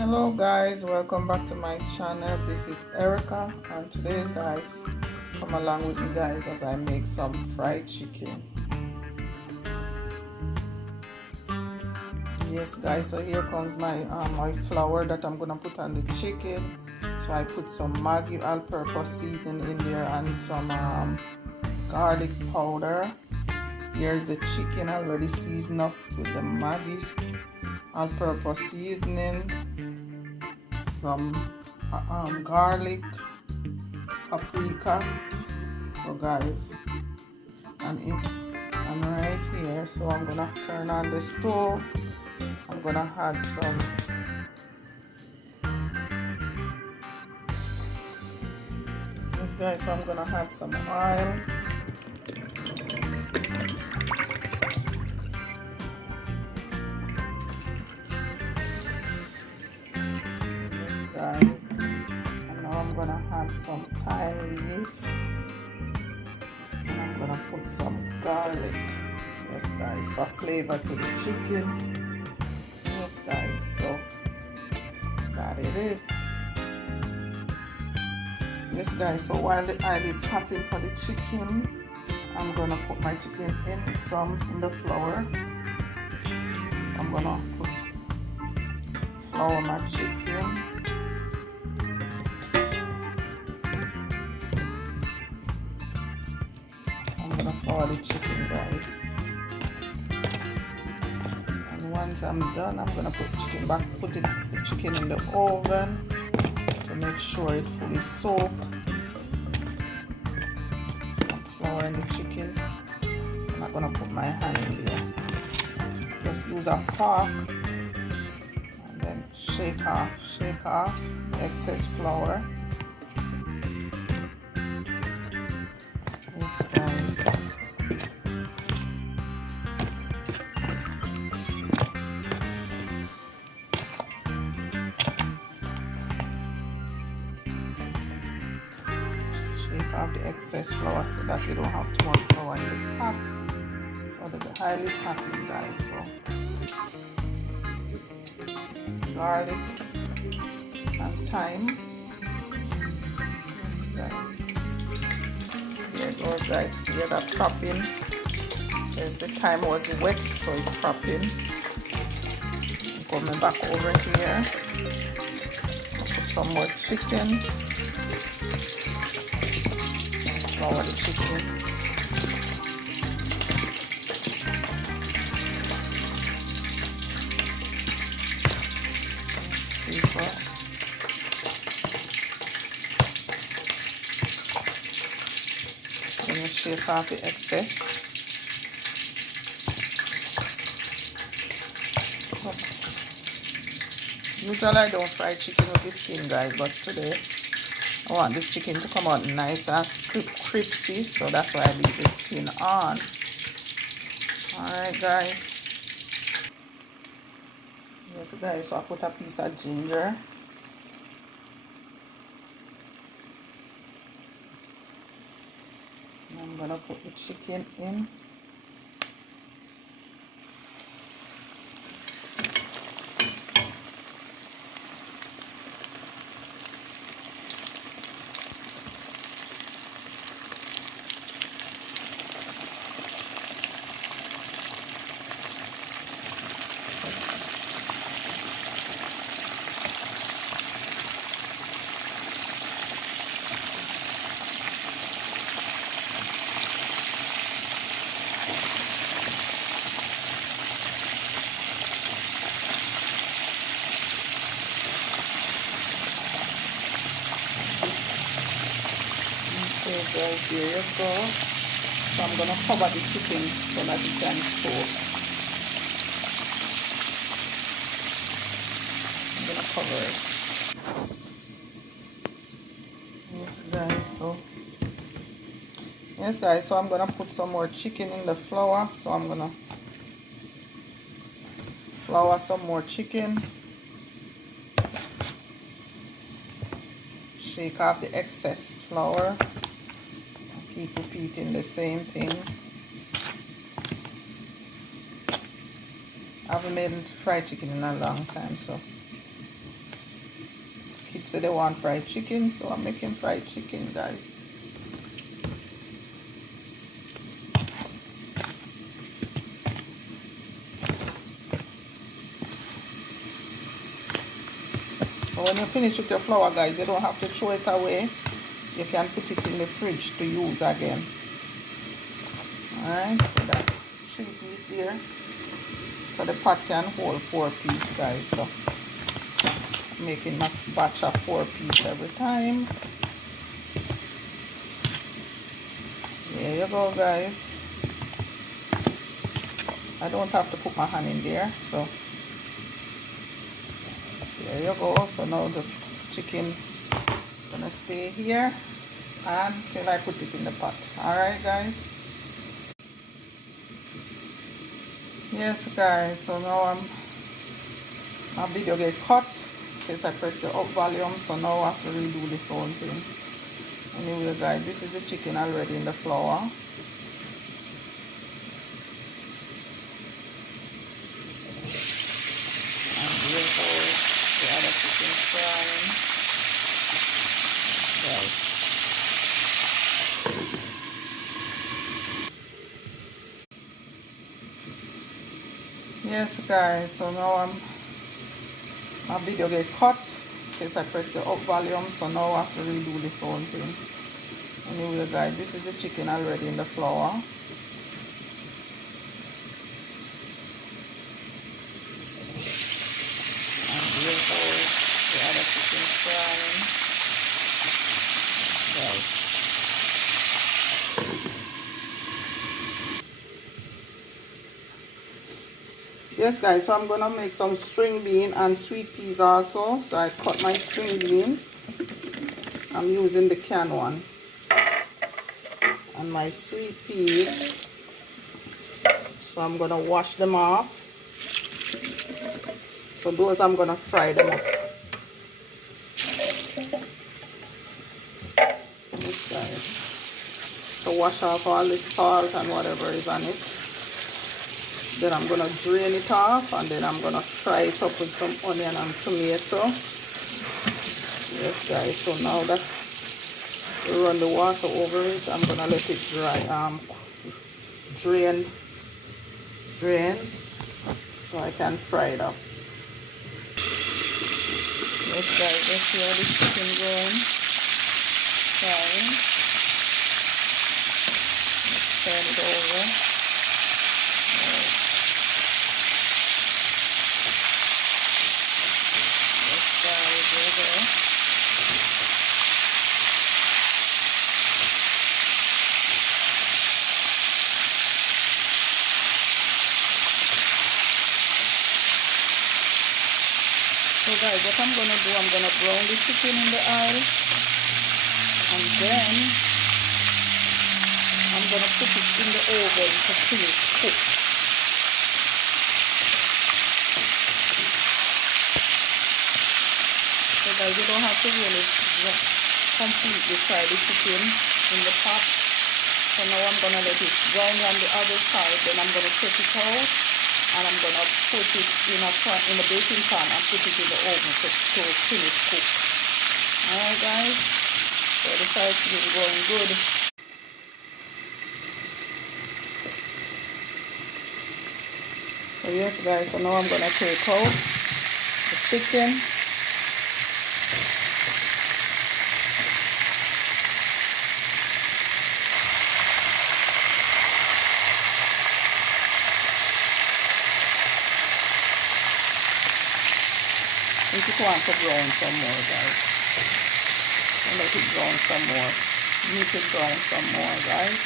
Hello guys, welcome back to my channel. This is Erica, and today guys, come along with me guys as I make some fried chicken. Yes guys, so here comes my flour that I'm gonna put on the chicken. So I put some Maggi all-purpose seasoning in there and some garlic powder. Here's the chicken already seasoned up with the Maggi's all-purpose seasoning, some garlic, paprika. So guys, and right here, so I'm gonna turn on the stove. I'm gonna add some this guys, so I'm gonna add some oil. This guys, and now I'm gonna add some thyme leaf, and I'm gonna put some garlic. Yes guys, for flavor to the chicken. Yes guys, so that it is. Yes guys, so while the oil is hotting for the chicken, I'm gonna put my chicken in the flour. I'm gonna flour my chicken. I'm gonna flour the chicken guys. And once I'm done, I'm gonna put the chicken in the oven to make sure it fully soaks. I'm flouring the chicken. So I'm not gonna put my hand in there. Just use a fork and then shake off the excess flour. Yes guys. Shake off the excess flour so that you don't have too much flour in the pot. So they're highly hot guys. So garlic and thyme. Yes guys. Here it goes guys. Here that chopping. Yes, the thyme was wet, so it's chopping. Coming back over here. I'll put some more chicken. Flour the chicken. Pepper. Then you shake off the excess. Usually I don't fry chicken with the skin guys, but today I want this chicken to come out nice and crispy, so that's why I leave the skin on. Alright guys. Yes guys, so I put a piece of ginger. And I'm gonna put the chicken in. Okay guys, here you go. So I'm gonna cover the chicken so that it can soak. I'm gonna cover it. Yes guys, so I'm gonna put some more chicken in the flour. So I'm gonna flour some more chicken. Shake off the excess flour. Keep repeating the same thing. I haven't made fried chicken in a long time, so say they want fried chicken, so I'm making fried chicken, guys. So when you finish with your flour, guys, you don't have to throw it away. You can put it in the fridge to use again. Alright, so that 3 piece there. So the pot can hold 4 piece, guys. So I'm making my batch of 4 piece every time. There you go, guys. I don't have to put my hand in there, so there you go. So now the chicken gonna stay here until I put it in the pot. Alright, guys. Yes, guys, so now my video get cut because I pressed the up volume, so now I have to redo this whole thing. Anyway, guys, this is the chicken already in the flour. And here's how the other chicken frying. Guys. Yes, guys, so now my video get cut because I pressed the up volume, so now I have to redo this whole thing. Anyway, guys, this is the chicken already in the flour. And here's how the other chicken frying. Guys. Yes, guys, so I'm gonna make some string bean and sweet peas also. So I cut my string bean. I'm using the canned one. And my sweet peas. So I'm gonna wash them off. So those I'm gonna fry them up. This, guys. So wash off all the salt and whatever is on it. Then I'm gonna drain it off, and then I'm gonna fry it up with some onion and tomato. Yes, guys, so now that we run the water over it, I'm gonna let it dry, drain, so I can fry it up. Yes, guys, let's see how the chicken going. Frying. Let's turn it over. So guys, what I'm gonna do, I'm gonna brown the chicken in the oil, and then I'm gonna put it in the oven to finish cook. So guys, you don't have to really completely fry the chicken in the pot. So now I'm gonna let it brown on the other side, then I'm gonna take it out. And I'm gonna put it in a baking pan and put it in the oven to finish cook. Alright, guys. So the fried chicken is going good. So yes, guys. So now I'm gonna take out the chicken. If you want to brown some more, guys, and let it brown some more. Make it brown some more, guys.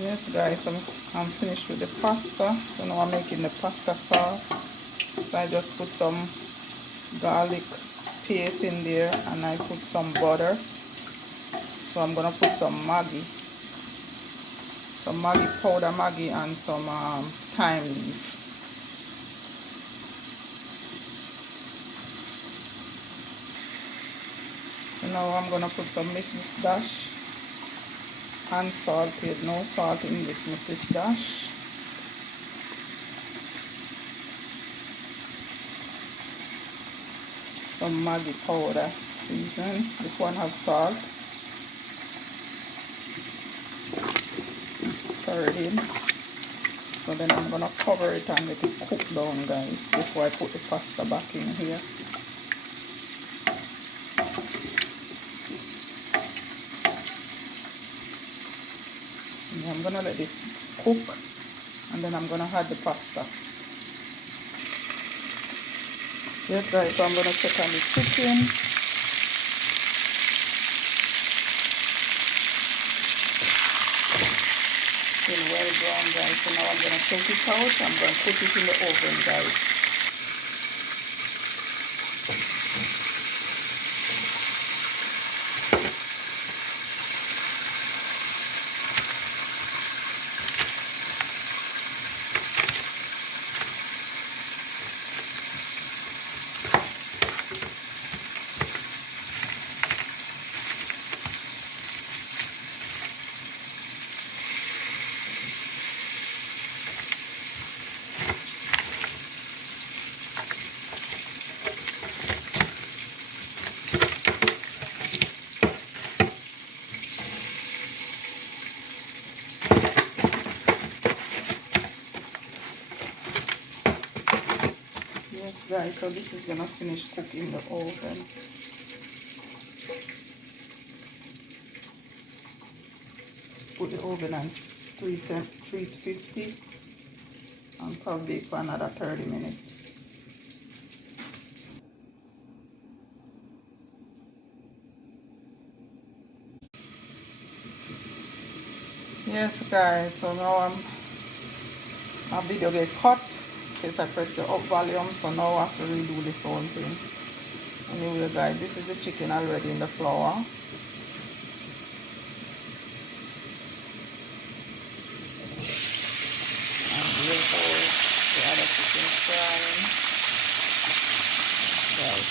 Yes guys, I'm finished with the pasta. So now I'm making the pasta sauce. So I just put some garlic paste in there and I put some butter. So I'm gonna put some Maggi powder, Maggi, and some thyme leaf. So now I'm gonna put some Mrs. Dash unsalted, no salt in this Mrs. Dash. Some Maggi powder season. This one have salt. Stir it in. So then I'm gonna cover it and let it cook down, guys, before I put the pasta back in here. And I'm gonna let this cook and then I'm gonna add the pasta. Yes guys, so I'm gonna check on the chicken. Still well brown, guys. So now I'm gonna take it out. I'm gonna put it in the oven, guys. Yes guys, so this is gonna finish cooking in the oven. Put the oven on 350 and probably bake for another 30 minutes. Yes guys, so now my video get cut because I pressed the up volume, so now I have to redo this whole thing. Anyway guys, this is the chicken already in the flour. And here's how the other chicken is frying. Guys.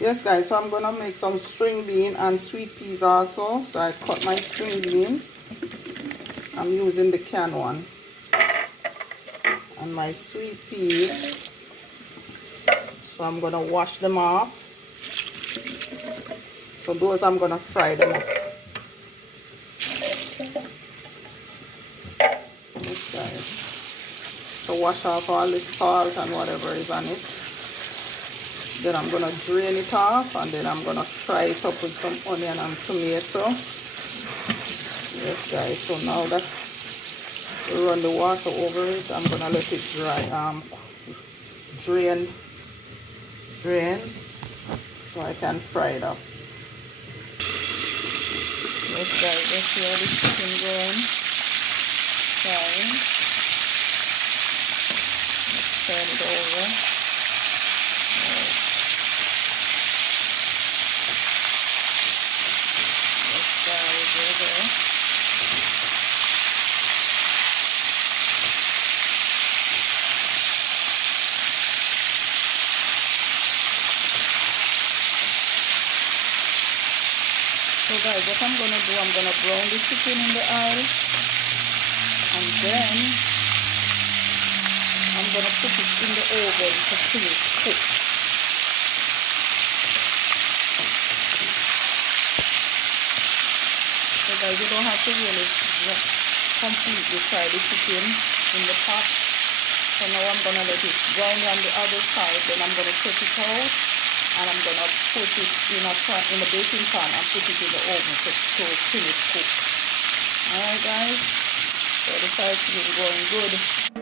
Yes guys, so I'm gonna make some string bean and sweet peas also. So I cut my string bean. I'm using the canned one. And my sweet peas. So I'm gonna wash them off. So those I'm gonna fry them up. Yes guys. So wash off all the salt and whatever is on it. Then I'm gonna drain it off and then I'm gonna fry it up with some onion and tomato. Yes guys, so now that we run the water over it, I'm gonna let it dry, drain, so I can fry it up. Yes guys, let's see how the chicken going. Frying. Let's turn it over. So guys, what I'm gonna do, I'm gonna brown the chicken in the oil, and then I'm gonna put it in the oven to finish cook. So guys, you don't have to really completely fry the chicken in the pot. So now I'm gonna let it brown on the other side, then I'm gonna take it out. And I'm gonna put it in a baking pan and put it in the oven to finish cook. Alright guys, so the side is going good.